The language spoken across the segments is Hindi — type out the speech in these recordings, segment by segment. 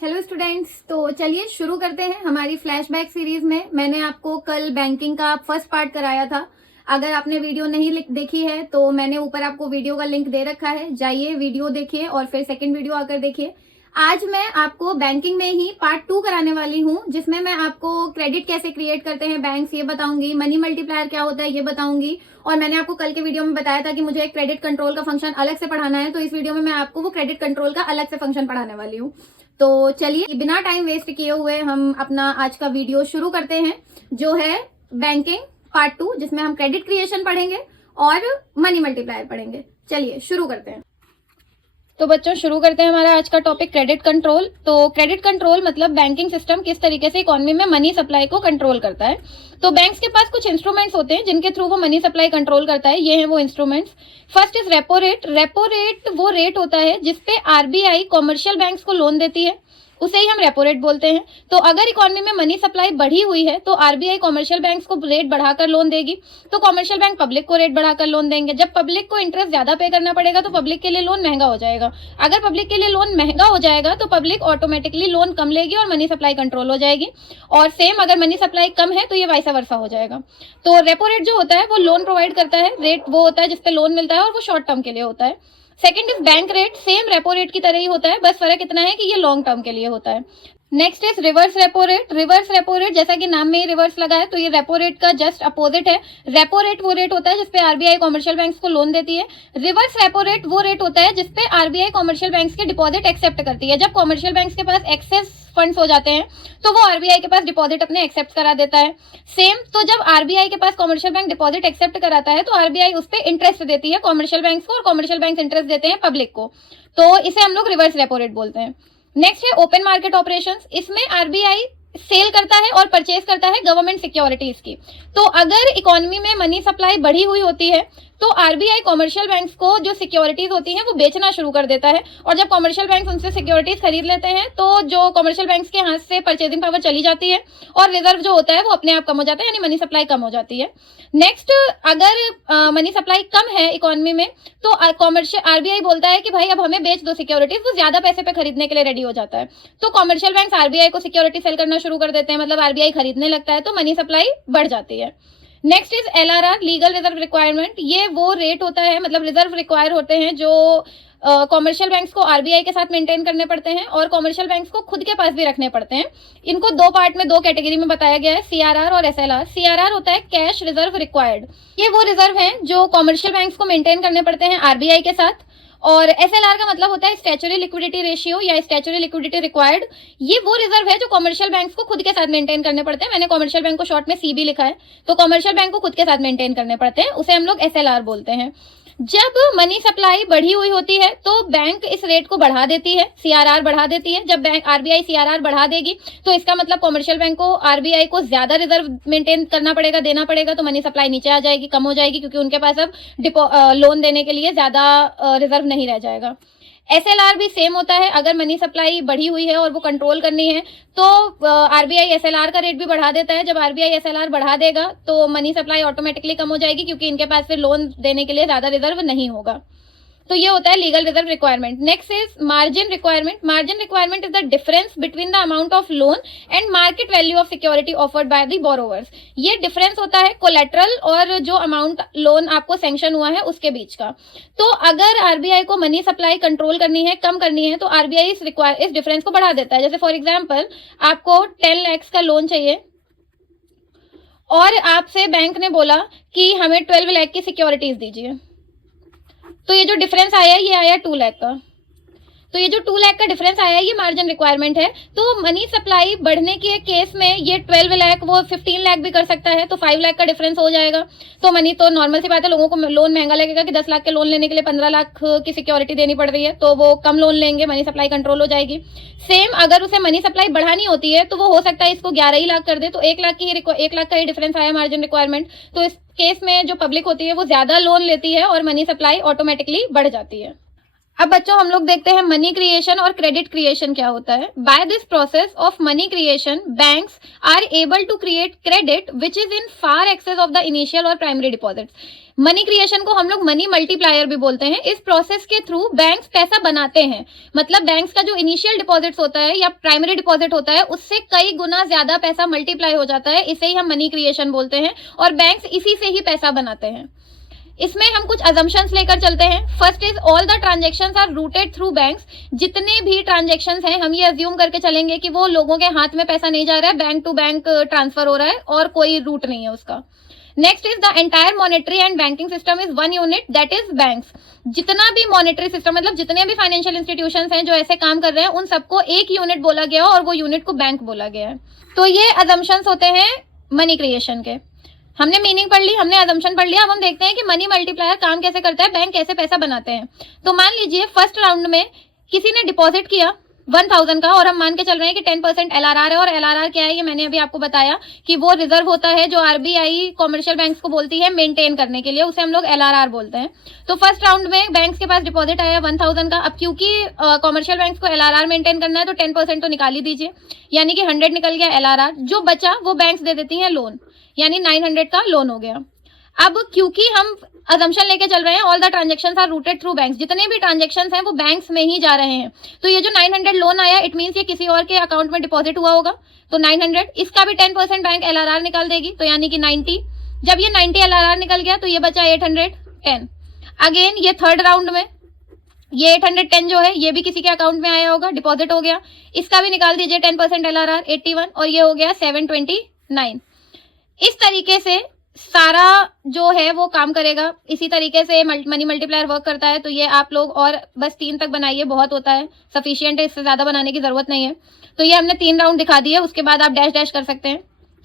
हेलो स्टूडेंट्स, तो चलिए शुरू करते हैं हमारी फ्लैशबैक सीरीज में। मैंने आपको कल बैंकिंग का फर्स्ट पार्ट कराया था। अगर आपने वीडियो नहीं देखी है तो मैंने ऊपर आपको वीडियो का लिंक दे रखा है, जाइए वीडियो देखिए और फिर सेकंड वीडियो आकर देखिए। आज मैं आपको बैंकिंग में ही पार्ट 2 कराने वाली हूँ, जिसमें मैं आपको क्रेडिट कैसे क्रिएट करते हैं बैंक्स ये बताऊंगी, मनी मल्टीप्लायर क्या होता है ये बताऊंगी। और मैंने आपको कल के वीडियो में बताया था कि मुझे एक क्रेडिट कंट्रोल का फंक्शन अलग से पढ़ाना है, तो इस वीडियो में मैं आपको वो क्रेडिट कंट्रोल का अलग से फंक्शन पढ़ाने वाली हूँ। तो चलिए बिना टाइम वेस्ट किए हुए हम अपना आज का वीडियो शुरू करते हैं, जो है बैंकिंग पार्ट 2, जिसमें हम क्रेडिट क्रिएशन पढ़ेंगे और मनी मल्टीप्लायर पढ़ेंगे। चलिए शुरू करते हैं। तो बच्चों शुरू करते हैं हमारा आज का टॉपिक क्रेडिट कंट्रोल। तो क्रेडिट कंट्रोल मतलब बैंकिंग सिस्टम किस तरीके से इकोनॉमी में मनी सप्लाई को कंट्रोल करता है। तो बैंक्स के पास कुछ इंस्ट्रूमेंट्स होते हैं जिनके थ्रू वो मनी सप्लाई कंट्रोल करता है। ये हैं वो instruments. First is repo rate. Repo rate वो रेट होता है जिसपे आरबीआई कॉमर्शियल बैंक्स को लोन देती है, उसे ही हम रेपो रेट बोलते हैं। तो अगर इकोनॉमी में मनी सप्लाई बढ़ी हुई है तो आरबीआई कॉमर्शियल बैंक्स को रेट बढ़ाकर लोन देगी, तो कॉमर्शियल बैंक पब्लिक को रेट बढ़ाकर लोन देंगे। जब पब्लिक को इंटरेस्ट ज्यादा पे करना पड़ेगा तो पब्लिक के लिए लोन महंगा हो जाएगा। अगर पब्लिक के लिए लोन महंगा हो जाएगा तो पब्लिक ऑटोमेटिकली लोन कम लेगी और मनी सप्लाई कंट्रोल हो जाएगी। और सेम अगर मनी सप्लाई कम है तो ये वाइसा वर्सा हो जाएगा। तो रेपो रेट जो होता है वो लोन प्रोवाइड करता है, रेट वो होता है जिसपे लोन मिलता है और वो शॉर्ट टर्म के लिए होता है। Second is bank rate. Same repo rate की तरह ही होता है, बस फर्क इतना है कि ये लॉन्ग टर्म के लिए होता है। Next is reverse repo rate. Reverse repo rate जैसा कि नाम में ही रिवर्स लगा है तो ये रेपो रेट का जस्ट अपोजिट है। रेपो रेट वो रेट होता है जिसपे आरबीआई कॉमर्शियल बैंक्स को लोन देती है। रिवर्स रेपो रेट वो रेट होता है जिसपे आरबीआई कॉमर्शियल बैंक्स के डिपॉजिट एक्सेप्ट करती है। जब कॉमर्शियल बैंक्स के पास एक्सेस फंड्स हो जाते हैं तो वो आरबीआई के पास डिपॉजिट अपने एक्सेप्ट करा देता है। सेम, तो जब आरबीआई के पास कॉमर्शियल बैंक डिपॉजिट एक्सेप्ट कराता है तो आरबीआई उस पर इंटरेस्ट देती है कॉमर्शियल बैंक्स को और कॉमर्शियल बैंक इंटरेस्ट देते हैं पब्लिक को। तो इसे हम लोग रिवर्स रेपो रेट बोलते हैं। नेक्स्ट है ओपन मार्केट ऑपरेशंस। इसमें आरबीआई सेल करता है और परचेज करता है गवर्नमेंट सिक्योरिटीज की। तो अगर इकोनॉमी में मनी सप्लाई बढ़ी हुई होती है तो आरबीआई कॉमर्शियल बैंक्स को जो सिक्योरिटीज होती हैं वो बेचना शुरू कर देता है, और जब कॉमर्शियल बैंक्स उनसे सिक्योरिटीज खरीद लेते हैं तो जो कॉमर्शियल बैंक्स के हाथ से परचेजिंग पावर चली जाती है और रिजर्व जो होता है वो अपने आप कम हो जाता है, यानी मनी सप्लाई कम हो जाती है। नेक्स्ट, अगर मनी सप्लाई कम है इकोनॉमी में तो कॉमर्शियल आरबीआई बोलता है कि भाई अब हमें बेच दो सिक्योरिटीज, वो ज्यादा पैसे पे खरीदने के लिए रेडी हो जाता है। तो कॉमर्शियल बैंक्स आरबीआई को सिक्योरिटी सेल करना शुरू कर देते हैं, मतलब आरबीआई खरीदने लगता है, तो मनी सप्लाई बढ़ जाती है। Next is LRR, legal reserve requirement. ये वो रेट होता है, मतलब रिजर्व रिक्वायर होते हैं जो कॉमर्शियल बैंक्स को आरबीआई के साथ मेंटेन करने पड़ते हैं और कॉमर्शियल बैंक्स को खुद के पास भी रखने पड़ते हैं। इनको दो पार्ट में, दो कैटेगरी में बताया गया है, सीआरआर और एसएलआर। सीआरआर होता है कैश रिजर्व रिक्वायर्ड। ये वो रिजर्व हैं जो कॉमर्शियल बैंक्स को मेंटेन करने पड़ते हैं आरबीआई के साथ। और एसएलआर का मतलब होता है स्टैच्यूटरी लिक्विडिटी रेशियो या स्टैच्यूटरी लिक्विडिटी रिक्वायर्ड। ये वो रिजर्व है जो कॉमर्शियल बैंक्स को खुद के साथ मेंटेन करने पड़ते हैं। मैंने कॉमर्शियल बैंक को शॉर्ट में सीबी लिखा है, तो कॉमर्शियल बैंक को खुद के साथ मेंटेन करने पड़ते हैं, उसे हम लोग एसएलआर बोलते हैं। जब मनी सप्लाई बढ़ी हुई होती है तो बैंक इस रेट को बढ़ा देती है, सीआरआर बढ़ा देती है। जब बैंक आरबीआई सीआरआर बढ़ा देगी तो इसका मतलब कॉमर्शियल बैंक को आरबीआई को ज्यादा रिजर्व मेंटेन करना पड़ेगा, देना पड़ेगा, तो मनी सप्लाई नीचे आ जाएगी, कम हो जाएगी, क्योंकि उनके पास अब लोन देने के लिए ज्यादा रिजर्व नहीं रह जाएगा। एसएलआर भी सेम होता है, अगर मनी सप्लाई बढ़ी हुई है और वो कंट्रोल करनी है तो आरबीआई एसएलआर का रेट भी बढ़ा देता है। जब आरबीआई एसएलआर बढ़ा देगा तो मनी सप्लाई ऑटोमेटिकली कम हो जाएगी, क्योंकि इनके पास फिर लोन देने के लिए ज्यादा रिजर्व नहीं होगा। तो ये होता है legal reserve requirement. Next is margin requirement. Margin requirement is the difference between the amount of loan and market value of security offered by the borrowers. ये डिफरेंस होता है कोलेटरल और जो अमाउंट लोन आपको सैंक्शन हुआ है उसके बीच का। तो अगर आरबीआई को मनी सप्लाई कंट्रोल करनी है, कम करनी है, तो आरबीआई इस डिफरेंस को बढ़ा देता है। जैसे फॉर एग्जाम्पल आपको 10 लाख का लोन चाहिए और आपसे बैंक ने बोला कि हमें 12 लाख की सिक्योरिटीज दीजिए, तो ये जो डिफरेंस आया ये आया 2 लाख का। तो ये जो 2 लाख का डिफरेंस आया ये मार्जिन रिक्वायरमेंट है। तो मनी सप्लाई बढ़ने के केस में ये 12 लाख वो 15 लाख भी कर सकता है, तो 5 लाख का डिफरेंस हो जाएगा। तो मनी तो नॉर्मल सी बात है, लोगों को लोन महंगा लगेगा कि 10 लाख के लोन लेने के लिए 15 लाख की सिक्योरिटी देनी पड़ रही है, तो वो कम लोन लेंगे, मनी सप्लाई कंट्रोल हो जाएगी। सेम अगर उसे मनी सप्लाई बढ़ानी होती है तो वो हो सकता है इसको 11 ही लाख कर दे, तो 1 लाख का ही डिफरेंस आया मार्जिन रिक्वायरमेंट। तो इस केस में जो पब्लिक होती है वो ज्यादा लोन लेती है और मनी सप्लाई ऑटोमेटिकली बढ़ जाती है। अब बच्चों हम लोग देखते हैं मनी क्रिएशन और क्रेडिट क्रिएशन क्या होता है। By this process of money creation banks are able to create credit which is in far excess of the initial और प्राइमरी डिपॉजिट्स। मनी क्रिएशन को हम लोग मनी मल्टीप्लायर भी बोलते हैं। इस प्रोसेस के थ्रू बैंक्स पैसा बनाते हैं, मतलब बैंक्स का जो इनिशियल डिपॉजिट्स होता है या प्राइमरी डिपॉजिट होता है उससे कई गुना ज्यादा पैसा मल्टीप्लाई हो जाता है। इसे ही हम मनी क्रिएशन बोलते हैं और बैंक्स इसी से ही पैसा बनाते हैं। इसमें हम कुछ अजम्पशंस लेकर चलते हैं। First is all the transactions are routed through banks. जितने भी ट्रांजेक्शंस हैं हम ये अज्यूम करके चलेंगे कि वो लोगों के हाथ में पैसा नहीं जा रहा है, बैंक टू बैंक ट्रांसफर हो रहा है और कोई रूट नहीं है उसका। Next is the entire monetary and banking system is one unit that is banks. जितना भी मॉनेटरी सिस्टम मतलब जितने भी फाइनेंशियल इंस्टीट्यूशंस हैं जो ऐसे काम कर रहे हैं उन सबको एक यूनिट बोला गया और वो यूनिट को बैंक बोला गया है। तो ये अजम्पशंस होते हैं मनी क्रिएशन के। हमने मीनिंग पढ़ ली, हमने अजम्पशन पढ़ लिया। अब हम देखते हैं कि मनी मल्टीप्लायर काम कैसे करता है, बैंक कैसे पैसा बनाते हैं। तो मान लीजिए फर्स्ट राउंड में किसी ने डिपॉजिट किया 1000 का और हम मान के चल रहे हैं कि 10% LRR है। और LRR क्या है ये मैंने अभी आपको बताया कि वो रिजर्व होता है जो RBI कॉमर्शियल बैंक्स को बोलती है मेंटेन करने के लिए, उसे हम लोग LRR बोलते हैं। तो फर्स्ट राउंड में बैंक्स के पास डिपॉजिट आया 1000 का। अब क्योंकि कॉमर्शियल बैंक्स को LRR मेंटेन करना है तो 10% तो निकाल ही दीजिए, यानी कि 100 निकल गया LRR। जो बचा वो बैंक्स दे देती हैं लोन, यानी 900 का लोन हो गया। अब क्योंकि हम अजम्पशन लेके चल रहे हैं all the transactions are routed through banks, जितने भी ट्रांजेक्शंस हैं वो बैंक्स में ही जा रहे हैं, तो ये जो 900 लोन आया इट मींस ये किसी और के अकाउंट में डिपॉजिट हुआ होगा। तो 900 इसका भी 10% बैंक LRR निकाल देगी, तो यानी कि 90। जब ये 90 LRR निकल गया तो ये बचा 810। अगेन ये थर्ड राउंड में ये 810 जो है ये भी किसी के अकाउंट में आया होगा, डिपॉजिट हो गया, इसका भी निकाल दीजिए 10% LRR 81 और ये हो गया 729। इस तरीके से सारा जो है वो काम करेगा। इसी तरीके से मनी मल्टीप्लायर वर्क करता है। तो ये आप लोग और बस 3 तक बनाइए, बहुत होता है, सफिशिएंट है, इससे ज्यादा बनाने की जरूरत नहीं है। तो ये हमने 3 राउंड दिखा दिए, उसके बाद आप डैश डैश कर सकते हैं।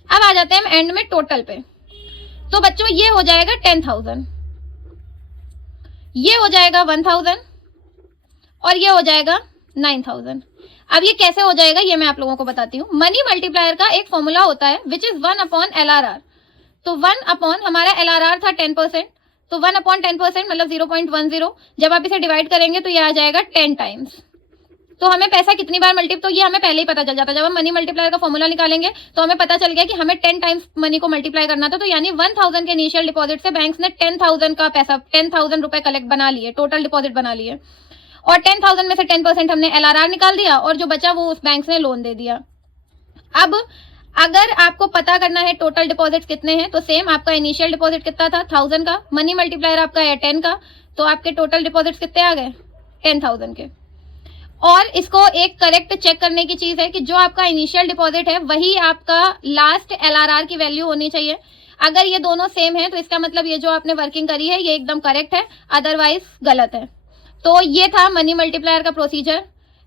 अब आ जाते हैं हम एंड में टोटल पे। तो बच्चों ये हो जाएगा 10,000, ये हो जाएगा 1000 और ये हो जाएगा 9000। अब ये कैसे हो जाएगा ये मैं आप लोगों को बताती हूँ। मनी मल्टीप्लायर का एक फॉर्मूला होता है विच इज 1/LRR। तो 1 हमारा LRR था 10%, तो 1/10% मतलब 0.10। जब आप इसे डिवाइड करेंगे तो ये आ जाएगा 10 टाइम्स। तो हमें पैसा कितनी बार तो ये हमें पहले ही पता चल जाता। जब हम मनी मल्टीप्लायर का फॉर्मूला निकालेंगे तो हमें पता चल गया कि हमें 10 टाइम्स मनी को मल्टीप्लाई करना था। तो यानी 1000 के इनिशियल डिपॉजिट से बैंक्स ने 10,000 का पैसा 10,000 रुपए कलेक्ट बना लिए, टोटल डिपॉजिट बना लिए। और 10,000 में से 10% हमने LRR निकाल दिया और जो बचा वो उस बैंक ने लोन दे दिया। अब अगर आपको पता करना है टोटल डिपॉजिट कितने हैं तो सेम आपका इनिशियल डिपॉजिट कितना था 1000 का, मनी मल्टीप्लायर आपका है 10 का, तो आपके टोटल डिपॉजिट कितने आ गए 10,000 के। और इसको एक करेक्ट चेक करने की चीज है कि जो आपका इनिशियल डिपॉजिट है वही आपका लास्ट LRR की वैल्यू होनी चाहिए। अगर ये दोनों सेम है तो इसका मतलब ये जो आपने वर्किंग करी है ये एकदम करेक्ट है, अदरवाइज गलत है। तो ये था मनी मल्टीप्लायर का प्रोसीजर।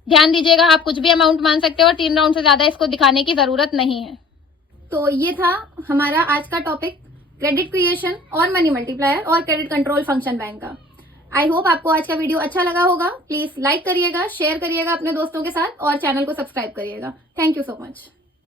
ध्यान दीजिएगा, आप कुछ भी अमाउंट मान सकते हो और 3 राउंड से ज्यादा इसको दिखाने की जरूरत नहीं है। तो ये था हमारा आज का टॉपिक, क्रेडिट क्रिएशन और मनी मल्टीप्लायर और क्रेडिट कंट्रोल फंक्शन बैंक का। आई होप आपको आज का वीडियो अच्छा लगा होगा। प्लीज लाइक करिएगा, शेयर करिएगा अपने दोस्तों के साथ और चैनल को सब्सक्राइब करिएगा। Thank you so much.